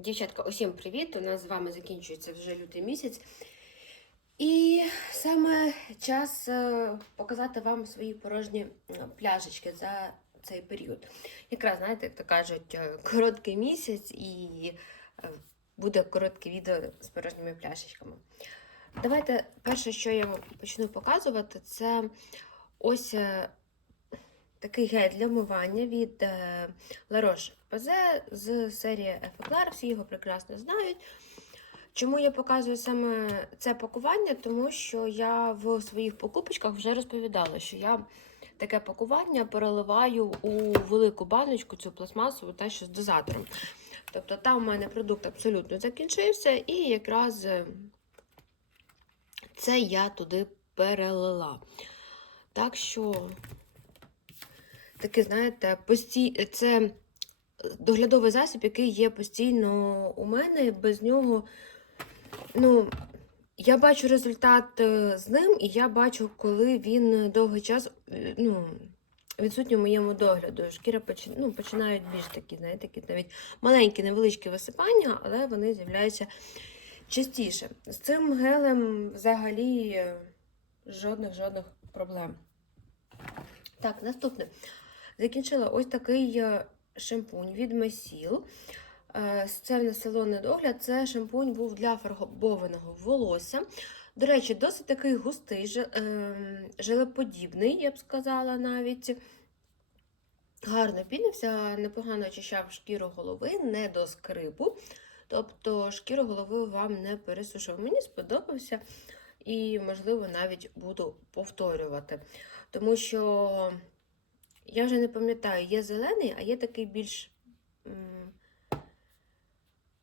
Дівчатка, усім привіт! У нас з вами закінчується вже лютий місяць. І саме час е, показати вам свої порожні е, пляшечки за цей період. Якраз, знаєте, як то кажуть, е, короткий місяць і буде коротке відео з порожніми пляшечками. Давайте перше, що я вам почну показувати, це ось такий гель для вмивання від е, La Roche-Posay з серії Ефеклар. Всі його прекрасно знають. Чому я показую саме це пакування? Тому що я в своїх покупочках вже розповідала, що я таке пакування переливаю у велику баночку, цю пластмасову, та що з дозатором. Тобто там у мене продукт абсолютно закінчився, і якраз е, це я туди перелила. Так що, такий, знаєте, постій... це доглядовий засіб, який є постійно у мене. Без нього, ну, я бачу результат е, з ним, і я бачу, коли він довгий час е, ну, відсутній в моєму догляду. Шкіра почи... ну, починають більш такі, знаєте, такі навіть маленькі, невеличкі висипання, але вони з'являються частіше. З цим гелем взагалі е, жодних жодних проблем. Так, наступне. Закінчила ось такий е, шампунь від Месіл. Це на салонний догляд. Це шампунь був для фарбованого волосся. До речі, досить такий густий, ем, желеподібний, я б сказала навіть. Гарно пінився, непогано очищав шкіру голови, не до скрипу. Тобто шкіру голови вам не пересушив. Мені сподобався і, можливо, навіть буду повторювати. Тому що я вже не пам'ятаю, є зелений, а є такий більш м,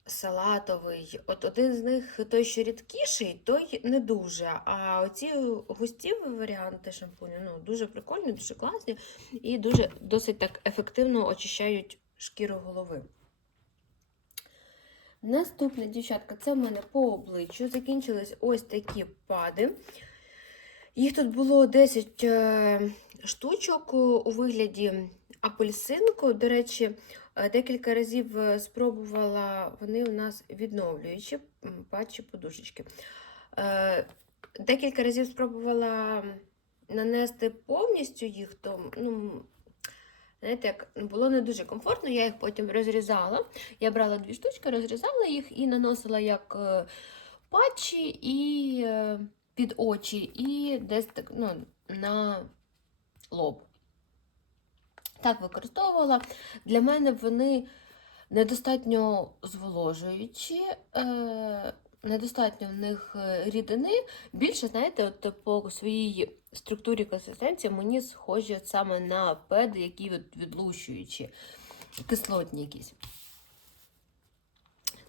салатовий. От один з них той, що рідкіший, той не дуже. А оці густі варіанти шампуню ну, дуже прикольні, дуже класні і дуже досить так ефективно очищають шкіру голови. Наступне, дівчатка, це в мене по обличчю. Закінчились ось такі пади. Їх тут було 10 е, штучок у вигляді апельсинку. До речі, е, декілька разів е, спробувала вони у нас відновлюючі патчі подушечки. Декілька разів спробувала нанести повністю їх, то ну, знаєте, як було не дуже комфортно, я їх потім розрізала. Я брала дві штучки, розрізала їх і наносила як патчі і під очі, і десь так ну, на лоб. Так використовувала. Для мене вони недостатньо зволожуючі, е, недостатньо в них е, рідини. Більше, знаєте, от по своїй структурі консистенції мені схожі от саме на педи, які відлущуючі, кислотні якісь.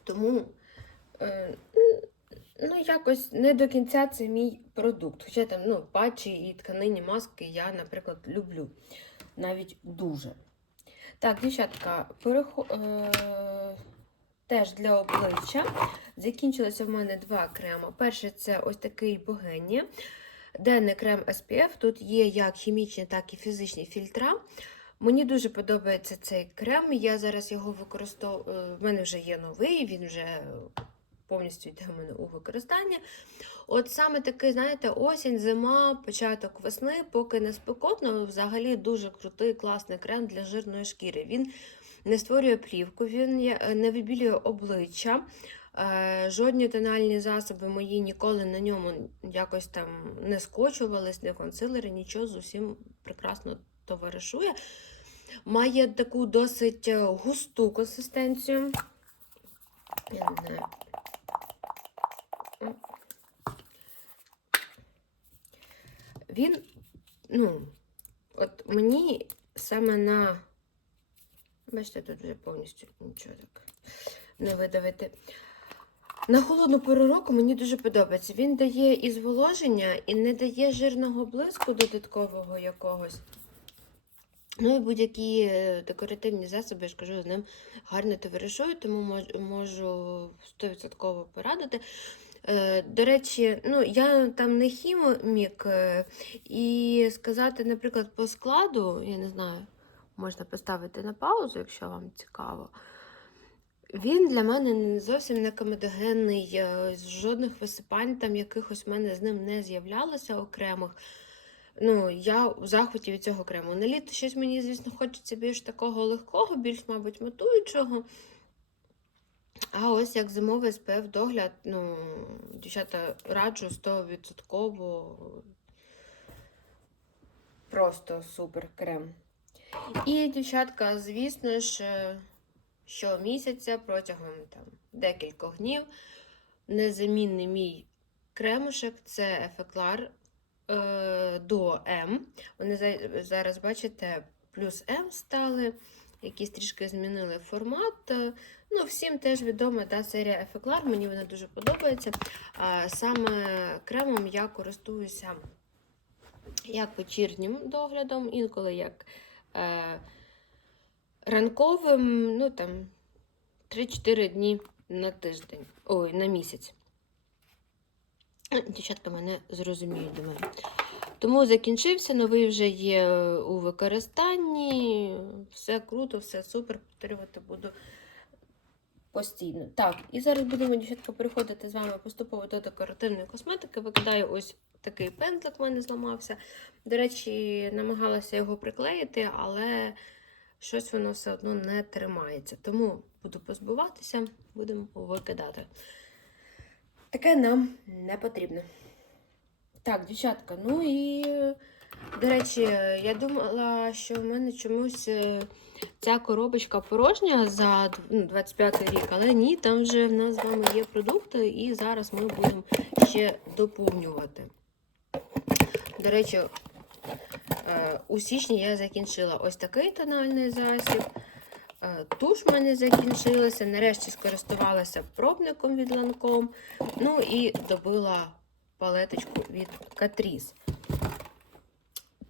Тому, е, ну, якось не до кінця це мій продукт. Хоча там ну, патчі і тканині маски я, наприклад, люблю. Навіть дуже. Так, дівчатка, перехо... е... теж для обличчя. Закінчилося в мене два крема. Перший це ось такий богенія. Денний крем SPF. Тут є як хімічні, так і фізичні фільтра. Мені дуже подобається цей крем. Я зараз його використовую. В мене вже є новий, він вже повністю йде в мене у використання. От саме такий, знаєте, осінь, зима, початок весни, поки не спекотно, взагалі дуже крутий, класний крем для жирної шкіри. Він не створює плівку, він е, не вибілює обличчя. Е, Жодні тональні засоби мої ніколи на ньому якось там не скочувались, не консилери, нічого з усім прекрасно товаришує. Має таку досить е, густу консистенцію. Я не знаю. Він, ну, от мені саме на. Бачите, тут вже повністю нічого так не видавити. На холодну пору року мені дуже подобається. Він дає і зволоження, і не дає жирного блиску додаткового якогось. Ну і будь-які е, декоративні засоби, я ж кажу, з ним гарно товаришую, тому можу 100% порадити. Е, До речі, ну я там не хімік, е, і сказати, наприклад, по складу, я не знаю, можна поставити на паузу, якщо вам цікаво. Він для мене не зовсім не комедогенний, жодних висипань там якихось в мене з ним не з'являлося окремих. Ну, я в захваті від цього крему. На літо щось мені, звісно, хочеться більш такого легкого, більш, мабуть, матуючого. А ось як зимовий SPF догляд, ну, дівчата, раджу 100%. Просто супер крем. І, дівчатка, звісно ж, щомісяця протягом там, декількох днів незамінний мій кремушек це Ефеклар е, до М. Вони зараз, бачите, плюс М стали, якісь трішки змінили формат. Е, Ну, всім теж відома та серія Ефеклар, мені вона дуже подобається. Саме кремом я користуюся як вечірнім доглядом, інколи як е, ранковим, ну там 3-4 дні на тиждень, ой, на місяць. Дівчатка мене зрозуміють, думаю. Тому закінчився, новий вже є у використанні. Все круто, все супер. Повторювати буду постійно. Так, і зараз будемо, дівчатка, переходити з вами поступово до декоративної косметики. Викидаю ось такий пензлик в мене зламався. До речі, намагалася його приклеїти, але щось воно все одно не тримається. Тому буду позбуватися, будемо викидати. Таке нам не потрібно. Так, дівчатка, ну і, до речі, я думала, що в мене чомусь е, ця коробочка порожня за ну, 25 рік, але ні, там вже в нас з вами є продукти, і зараз ми будемо ще доповнювати. До речі, е, у січні я закінчила ось такий тональний засіб. Е, Туш в мене закінчилася. Нарешті скористувалася пробником від Lancome. Ну і добила палеточку від Catrice.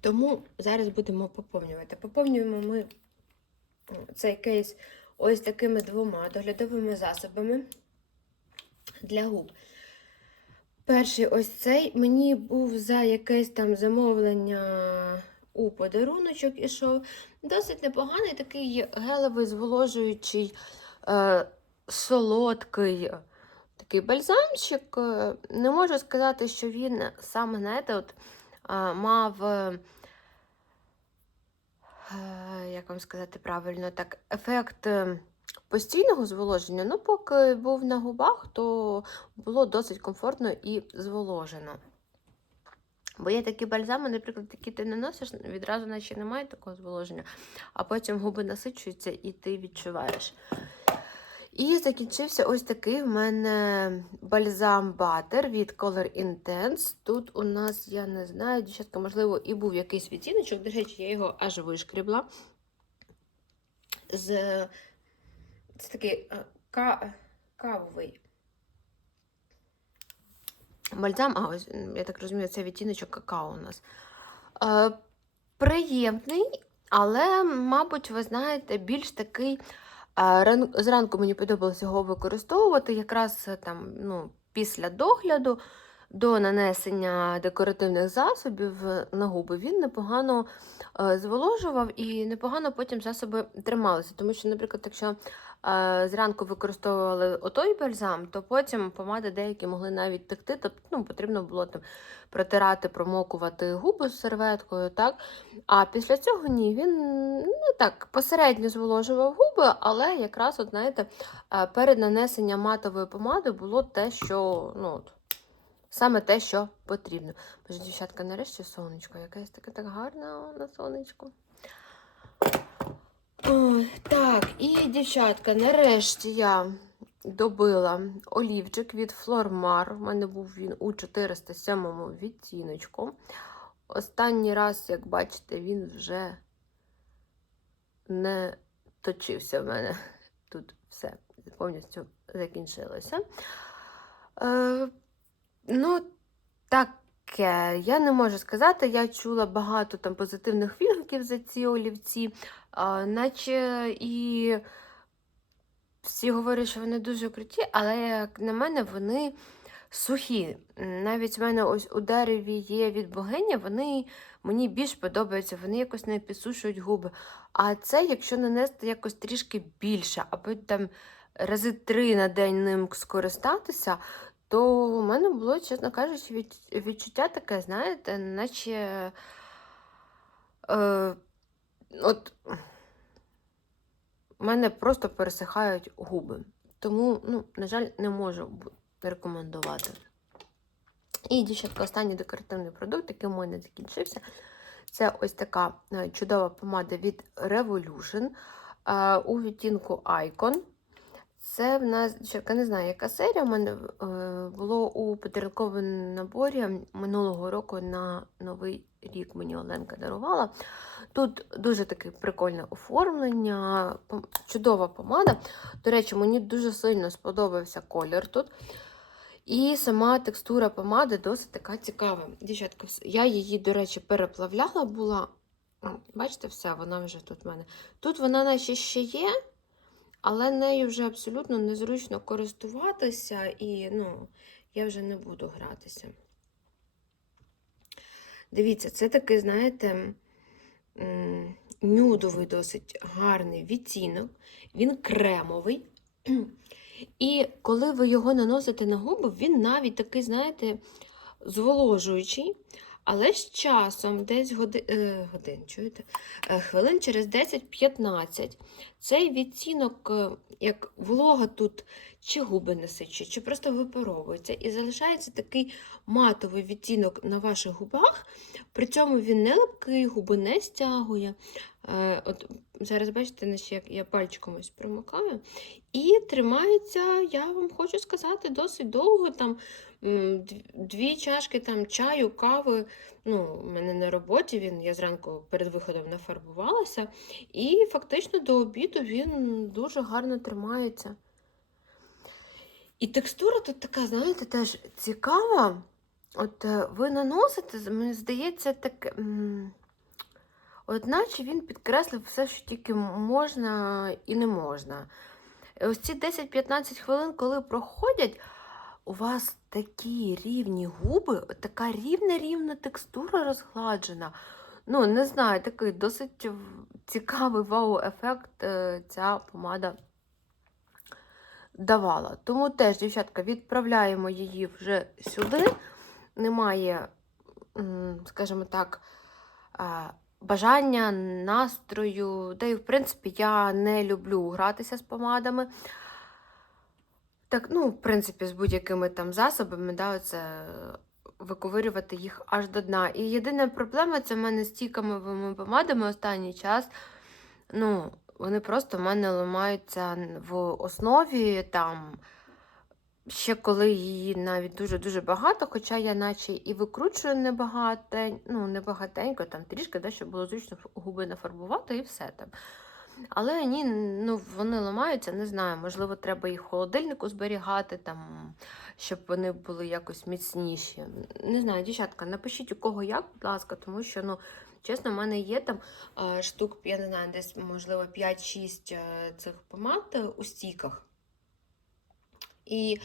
Тому зараз будемо поповнювати. Поповнюємо ми цей кейс ось такими двома доглядовими засобами для губ. Перший ось цей мені був за якесь там замовлення у подаруночок ішов. Досить непоганий такий гелевий зволожуючий, е, солодкий такий бальзамчик. Е, Не можу сказати, що він саме, знаєте, от, мав, е, е, як вам сказати правильно, так, ефект постійного зволоження. Ну, поки був на губах, то було досить комфортно і зволожено. Бо є такі бальзами, наприклад, які ти наносиш, відразу наче немає такого зволоження, а потім губи насичуються і ти відчуваєш. І закінчився ось такий в мене бальзам батер від Color Intense. Тут у нас, я не знаю, дівчатка, можливо, і був якийсь відтіночок. До речі, я його аж вишкрібла. З... Це такий е, ка... кавовий бальзам, а ось, я так розумію, це відтіночок какао у нас. Е, приємний, але, мабуть, ви знаєте, більш такий. Ран- Зранку мені подобалось його використовувати, якраз е, там, ну, після догляду до нанесення декоративних засобів на губи він непогано е, зволожував і непогано потім засоби трималися. Тому що, наприклад, якщо е, зранку використовували отой бальзам, то потім помади деякі могли навіть текти, тобто ну, потрібно було там протирати, промокувати губи з серветкою. так? А після цього ні, він ну, так посередньо зволожував губи, але якраз, от, знаєте, е, перед нанесенням матової помади було те, що ну, от, саме те, що потрібно. Боже, дівчатка, нарешті сонечко, якесь таке так гарне на сонечку. Так, і дівчатка, нарешті я добила олівчик від Flormar. У мене був він у 407 відтіночку. Останній раз, як бачите, він вже не точився в мене. Тут все повністю закінчилося. Е, ну, таке, я не можу сказати. Я чула багато там позитивних відгуків за ці олівці, а, наче і всі говорять, що вони дуже круті, але, як на мене, вони сухі. Навіть в мене ось у дереві є від богині, вони мені більш подобаються, вони якось не підсушують губи. А це, якщо нанести якось трішки більше, аби там рази три на день ним скористатися, то у мене було, чесно кажучи, відчуття таке, знаєте, наче. Е, от у мене просто пересихають губи. Тому, ну, на жаль, не можу рекомендувати. І, дівчатка, останній декоративний продукт, який у мене закінчився. Це ось така е, чудова помада від Revolution е, у відтінку Icon. Це в нас, дівчатка, не знаю, яка серія. У мене е, було у подарунковому наборі минулого року на Новий рік мені Оленка дарувала. Тут дуже таке прикольне оформлення, чудова помада. До речі, мені дуже сильно сподобався колір тут. І сама текстура помади досить така цікава. Дівчатка, я її, до речі, переплавляла була. Бачите, все, вона вже тут в мене. Тут вона наче ще є, але нею вже абсолютно незручно користуватися, і ну, я вже не буду гратися. Дивіться, це такий, знаєте, нюдовий досить гарний відтінок. Він кремовий. І коли ви його наносите на губи, він навіть такий, знаєте, зволожуючий. Але з часом, десь годи, е, годин, чуєте? Е, хвилин через 10-15, цей відтінок, е, як волога тут, чи губи насичує, чи просто випаровується, і залишається такий матовий відтінок на ваших губах. При цьому він не липкий, губи не стягує. Е, от Зараз бачите, як я пальчиком ось промокаю. І тримається, я вам хочу сказати, досить довго. Там дві чашки там, чаю, кави. Ну, у мене на роботі він, я зранку перед виходом нафарбувалася. І фактично до обіду він дуже гарно тримається. І текстура тут така, знаєте, теж цікава. От е, ви наносите, мені здається, так. От наче він підкреслив все, що тільки можна і не можна. Ось ці 10-15 хвилин, коли проходять, у вас такі рівні губи, така рівна-рівна текстура розгладжена. Ну, не знаю, такий досить цікавий вау-ефект е, ця помада давала. Тому теж, дівчатка, відправляємо її вже сюди. Немає, скажімо так, бажання, настрою. Та й, в принципі, я не люблю гратися з помадами. Так, ну, в принципі, з будь-якими там засобами, да, оце виковирювати їх аж до дна. І єдина проблема це в мене з тіковими помадами останній час. Ну, вони просто в мене ламаються в основі там. Ще коли її навіть дуже-дуже багато, хоча я наче і викручую небагато, ну, небагатенько, там трішки, да, щоб було зручно губи нафарбувати і все там. Але ні, ну, вони ламаються, не знаю, можливо, треба їх в холодильнику зберігати, там, щоб вони були якось міцніші. Не знаю, дівчатка, напишіть у кого як, будь ласка, тому що, ну, чесно, в мене є там штук, я не знаю, десь, можливо, 5-6 е, цих помад у стійках. І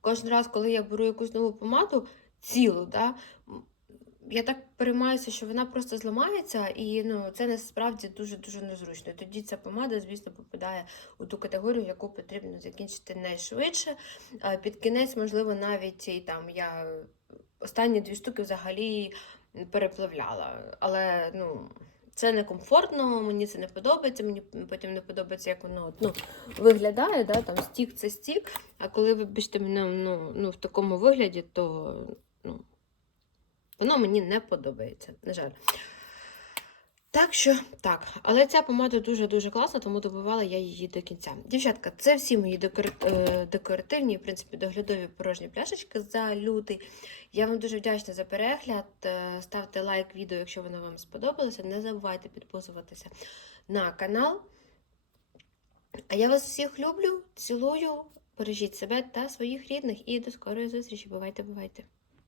кожен раз, коли я беру якусь нову помаду, цілу, да, я так переймаюся, що вона просто зламається, і ну, це насправді дуже-дуже незручно. Тоді ця помада, звісно, попадає у ту категорію, яку потрібно закінчити найшвидше. Під кінець, можливо, навіть і там я останні дві штуки взагалі переплавляла. Але ну, це некомфортно, мені це не подобається, мені потім не подобається, як воно ну, виглядає. Да? Там стік це стік. А коли ви бачите мене ну, ну, в такому вигляді, то ну, воно мені не подобається, на жаль. Так що так, але ця помада дуже-дуже класна, тому добивала я її до кінця. Дівчатка, це всі мої декора... е, декоративні, в принципі, доглядові порожні пляшечки за лютий. Я вам дуже вдячна за перегляд. Е, Ставте лайк відео, якщо воно вам сподобалося. Не забувайте підписуватися на канал. А я вас всіх люблю, цілую. Бережіть себе та своїх рідних і до скорої зустрічі. Бувайте, бувайте!